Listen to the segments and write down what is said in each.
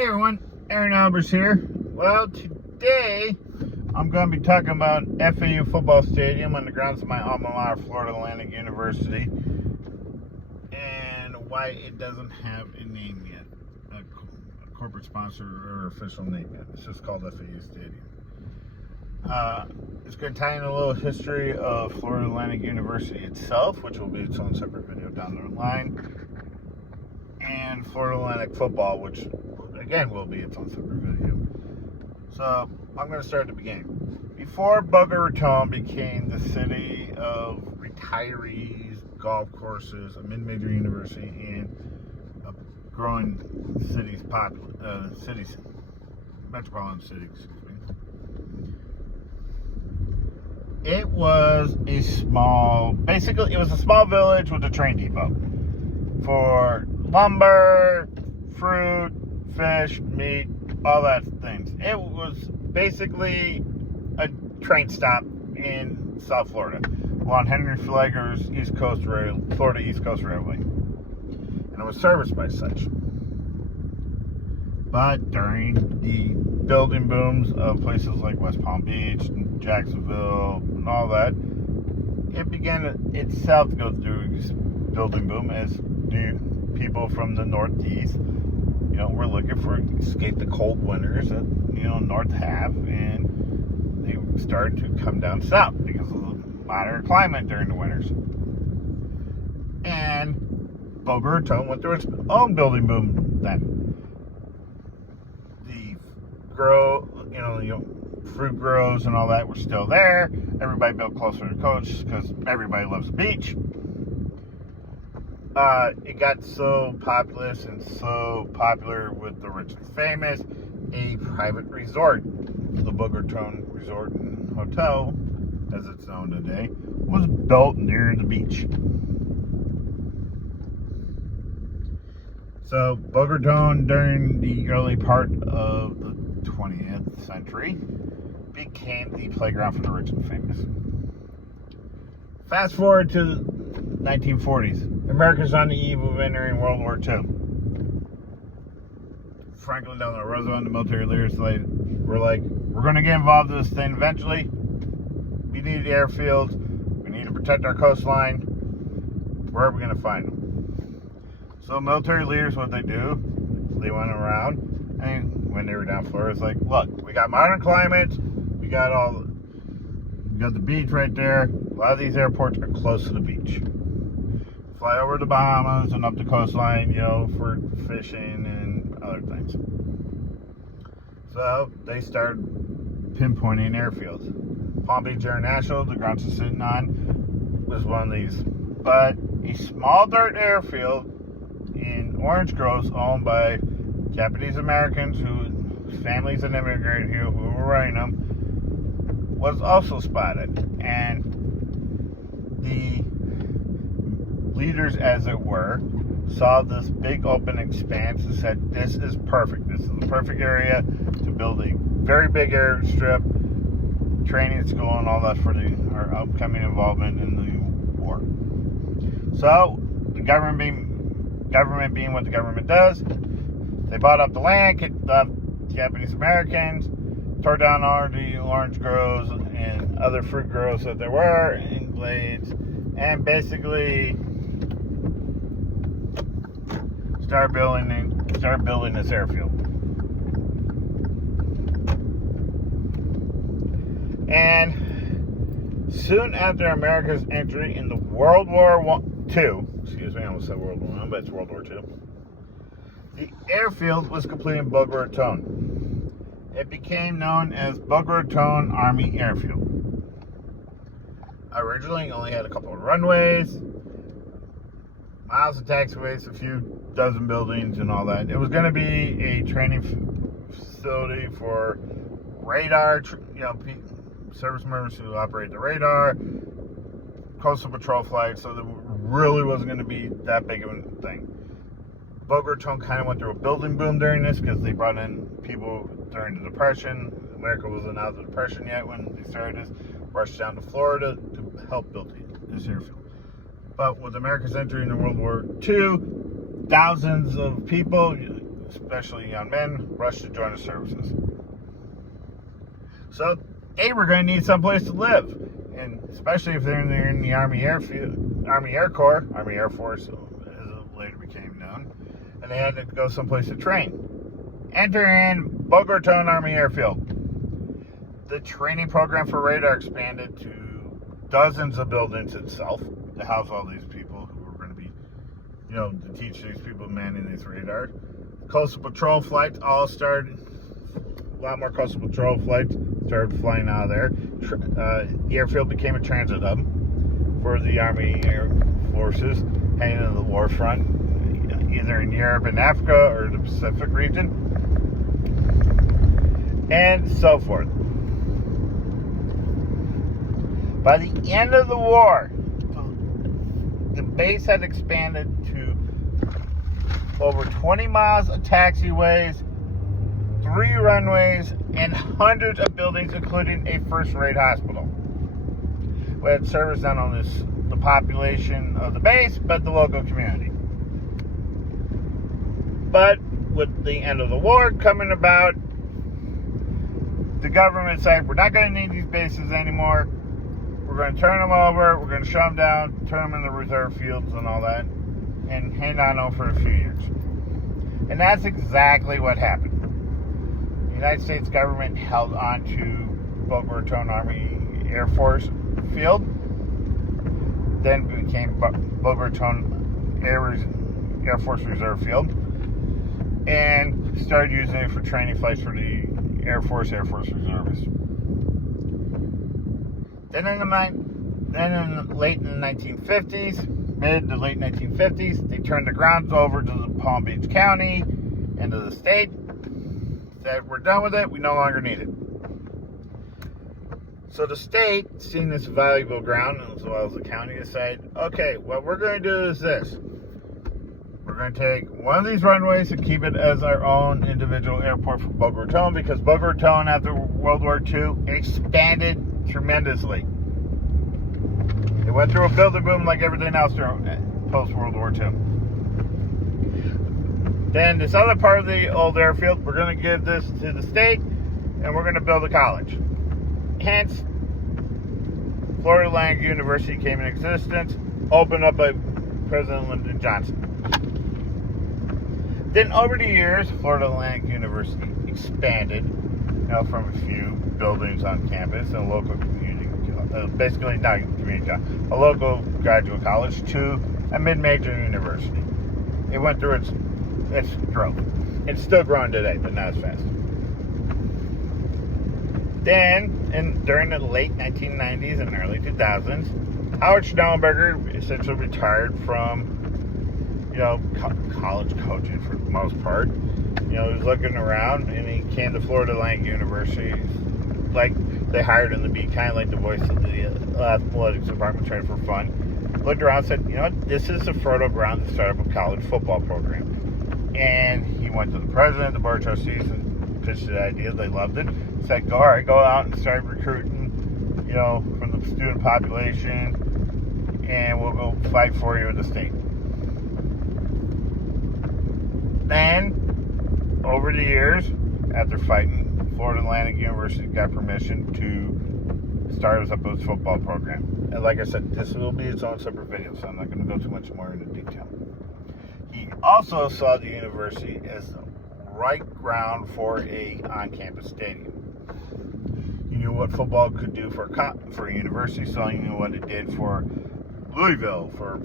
Hey everyone, Aaron Albers here. Well, today I'm going to be talking about FAU Football Stadium on the grounds of my alma mater, Florida Atlantic University, and why it doesn't have a name yet, a corporate sponsor or official name yet. It's just called FAU Stadium. It's going to tie in a little history of Florida Atlantic University itself, which will be its own separate video down the line, and Florida Atlantic football, which again will be its own separate video. So I'm going to start at the beginning. Before Boca Raton became the city of retirees, golf courses, a mid-major university, and a growing metropolitan city, it was a small village with a train depot for lumber, fruit, fish, meat, all that things. It was basically a train stop in South Florida along Henry Flagler's Florida East Coast Railway, and it was serviced by such. But during the building booms of places like West Palm Beach, Jacksonville, and all that, it began itself to go through this building boom as the people from the Northeast, were looking for escape the cold winters that, North have, and they started to come down south because of the moderate climate during the winters. And Boca Raton went through its own building boom then. Fruit grows and all that were still there. Everybody built closer to the coast because everybody loves the beach. It got so populous and so popular with the rich and famous, a private resort, the Boca Raton Resort and Hotel, as it's known today, was built near the beach. So Boca Raton, during the early part of the 20th century, became the playground for the rich and famous. Fast forward to the 1940s. America's on the eve of entering World War II. Franklin Delano Roosevelt and the military leaders were like, we're going to get involved in this thing eventually. We need airfields. We need to protect our coastline. Where are we going to find them? So military leaders, what they do, they went around, and when they were down Florida, it's like, look, we got modern climates. We got the beach right there. A lot of these airports are close to the beach. Fly over the Bahamas and up the coastline, for fishing and other things. So they started pinpointing airfields. Palm Beach International, the grounds it's sitting on, was one of these. But a small dirt airfield in Orange Groves, owned by Japanese Americans whose families had immigrated here, who were running them, was also spotted. And the leaders, as it were, saw this big open expanse and said, this is perfect. This is the perfect area to build a very big airstrip, training school, and all that for our upcoming involvement in the war. So, the government being what the government does, they bought up the land, kicked off Japanese Americans, tore down all the orange groves and other fruit groves that there were, and glades, and basically start building this airfield. And soon after America's entry into World War II, I almost said World War I, but it's World War II, the airfield was completed in Boca Raton. It became known as Boca Raton Army Airfield. Originally, it only had a couple of runways, miles of taxiways, a few dozen buildings, and all that. It was going to be a training facility for radar, service members who operate the radar, coastal patrol flights, so there really wasn't going to be that big of a thing. Boca Raton kind of went through a building boom during this because they brought in people during the Depression. America wasn't out of the Depression yet when they started this. Rushed down to Florida to help build this airfield. But with America's entry into World War II, thousands of people, especially young men, rushed to join the services. So they were going to need someplace to live, and especially if they're in the Army Air Corps, Army Air Force, as it later became known, and they had to go someplace to train. Enter in Boca Raton Army Airfield. The training program for radar expanded to dozens of buildings itself to house all these people who were going to be, to teach these people manning these radars. Coastal patrol flights all started. A lot more coastal patrol flights started flying out of there. The airfield became a transit hub for the Army Air Forces heading to the war front, either in Europe and Africa or the Pacific region, and so forth. By the end of the war, the base had expanded to over 20 miles of taxiways, 3 runways, and hundreds of buildings, including a first-rate hospital. We had service not only the population of the base, but the local community. But with the end of the war coming about, the government said, we're not going to need these bases anymore. We're going to turn them over, we're going to shut them down, turn them into reserve fields and all that, and hang on them for a few years. And that's exactly what happened. The United States government held on to Boca Raton Army Air Force Field, then became Boca Raton Air Force Reserve Field, and started using it for training flights for the Air Force Reservists. Then in the late 1950s, mid to late 1950s, they turned the grounds over to the Palm Beach County and to the state. Said, we're done with it, we no longer need it. So the state, seeing this valuable ground, as well as the county, decided, okay, what we're going to do is this. We're going to take one of these runways and keep it as our own individual airport for Boca Raton, because Boca Raton, after World War II, expanded tremendously. It went through a building boom like everything else post-World War II. Then this other part of the old airfield, we're going to give this to the state, and we're going to build a college. Hence, Florida Atlantic University came in existence, opened up by President Lyndon Johnson. Then over the years, Florida Atlantic University expanded, from a few buildings on campus and a local community, basically not a community college, a local graduate college, to a mid-major university. It went through its growth. It's still growing today, but not as fast. Then, during the late 1990s and early 2000s, Howard Schnellenberger essentially retired from, college coaching for the most part. He was looking around, and he came to Florida Atlantic University. Like, they hired him to be kind of like the voice of the athletics department, trying for fun. Looked around and said, this is a fertile ground to start up a college football program. And he went to the president of the board of trustees and pitched the idea. They loved it. Said, all right, go out and start recruiting, from the student population, and we'll go fight for you at the state. Then, over the years, after fighting, Florida Atlantic University got permission to start us up a football program. And like I said, this will be its own separate video, so I'm not going to go too much more into detail. He also saw the university as the right ground for a on-campus stadium. He knew what football could do for a university, so he knew what it did for Louisville, for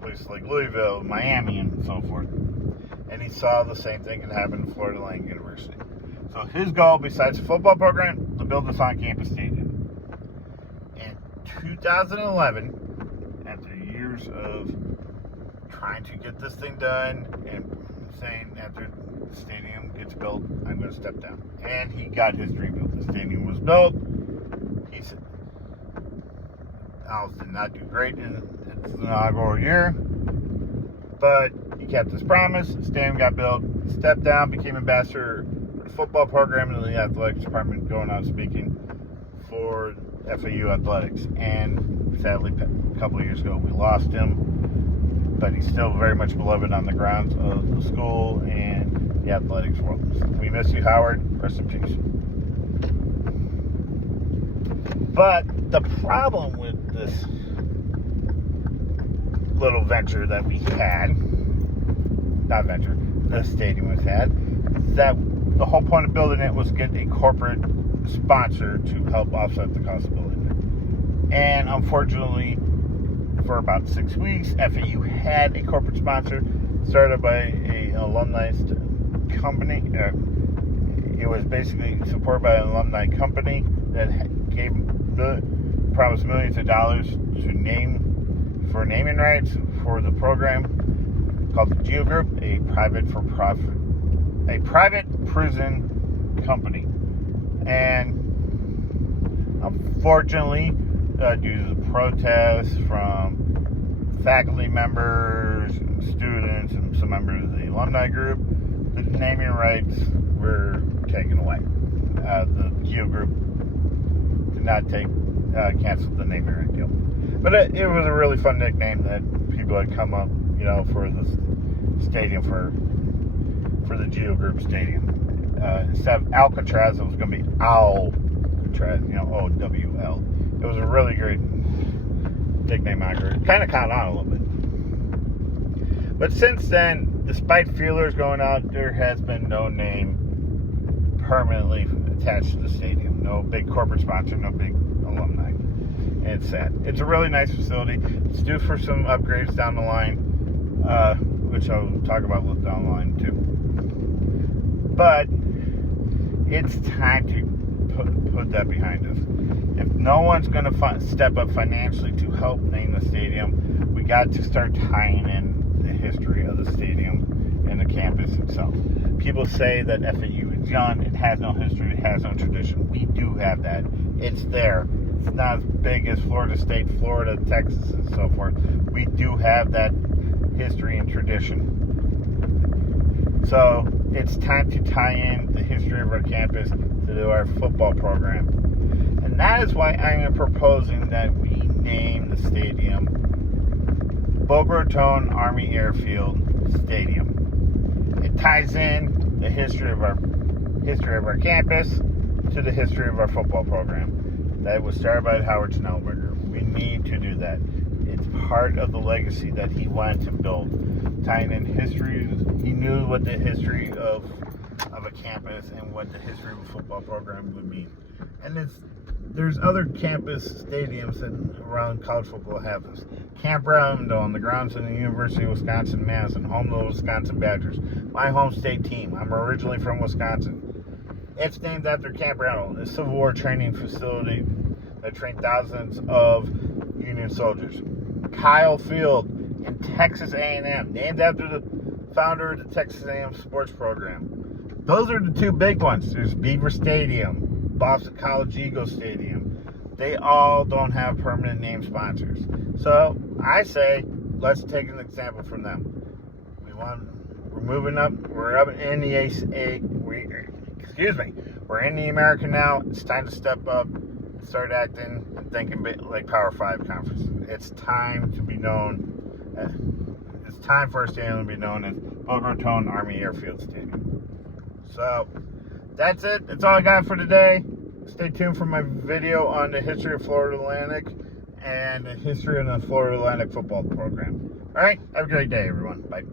places like Louisville, Miami, and so forth. And he saw the same thing could happen in Florida Atlantic University. So his goal, besides the football program, was to build this on-campus stadium. In 2011, after years of trying to get this thing done and saying after the stadium gets built, I'm going to step down. And he got his dream built. The stadium was built. He said, Owls did not do great in its inaugural year, but he kept his promise. The stadium got built, stepped down, became ambassador for the football program and the athletics department, going out speaking for FAU athletics. And sadly, a couple of years ago, we lost him, but he's still very much beloved on the grounds of the school and the athletics world. We miss you, Howard. Rest in peace. But the problem with this little venture that we had, not venture, the stadium was had, is that the whole point of building it was to get a corporate sponsor to help offset the cost of building it. And unfortunately, for about 6 weeks, FAU had a corporate sponsor started by an alumni company. It was basically supported by an alumni company that promised millions of dollars to naming rights for the program called the Geo Group, a private prison company. And unfortunately, due to the protests from faculty members, students, and some members of the alumni group, the naming rights were taken away. The Geo Group did not cancel the naming right deal. But it was a really fun nickname that people had come up, for the stadium, for the Geo Group Stadium. Instead of Alcatraz, it was going to be Alcatraz, OWL. It was a really great nickname I heard. Kind of caught on a little bit. But since then, despite feelers going out, there has been no name permanently attached to the stadium. No big corporate sponsor, no big alumni. And it's sad. It's a really nice facility. It's due for some upgrades down the line, which I'll talk about down the line too. But it's time to put that behind us. If no one's going to step up financially to help name the stadium, we got to start tying in the history of the stadium and the campus itself. People say that FAU is young, it has no history, it has no tradition. We do have that. It's there. It's not as big as Florida State, Florida, Texas, and so forth. We do have that history and tradition. So it's time to tie in the history of our campus to our football program. And that is why I am proposing that we name the stadium Boca Raton Army Airfield Stadium. It ties in the history of our campus to the history of our football program. That was started by Howard Schnellberger. We need to do that. It's part of the legacy that he wanted to build. Tying in history, he knew what the history of a campus and what the history of a football program would mean. And there's other campus stadiums that around college football have this. Camp Ramondale on the grounds of the University of Wisconsin-Madison, home to the Wisconsin Badgers. My home state team. I'm originally from Wisconsin. It's named after Camp Ramondale, a Civil War training facility that trained thousands of Union soldiers. Kyle Field in Texas A&M, named after the founder of the Texas A&M sports program. Those are the two big ones. There's Beaver Stadium, Boston College Eagles Stadium. They all don't have permanent name sponsors. So I say, let's take an example from them. We're moving up. We're up in the we're in the American now. It's time to step up, start acting, and thinking like Power 5 conferences. It's time to be known. It's time for our stadium to be known as Boca Raton Army Airfield Stadium. So that's it. That's all I got for today. Stay tuned for my video on the history of Florida Atlantic and the history of the Florida Atlantic football program. All right. Have a great day, everyone. Bye.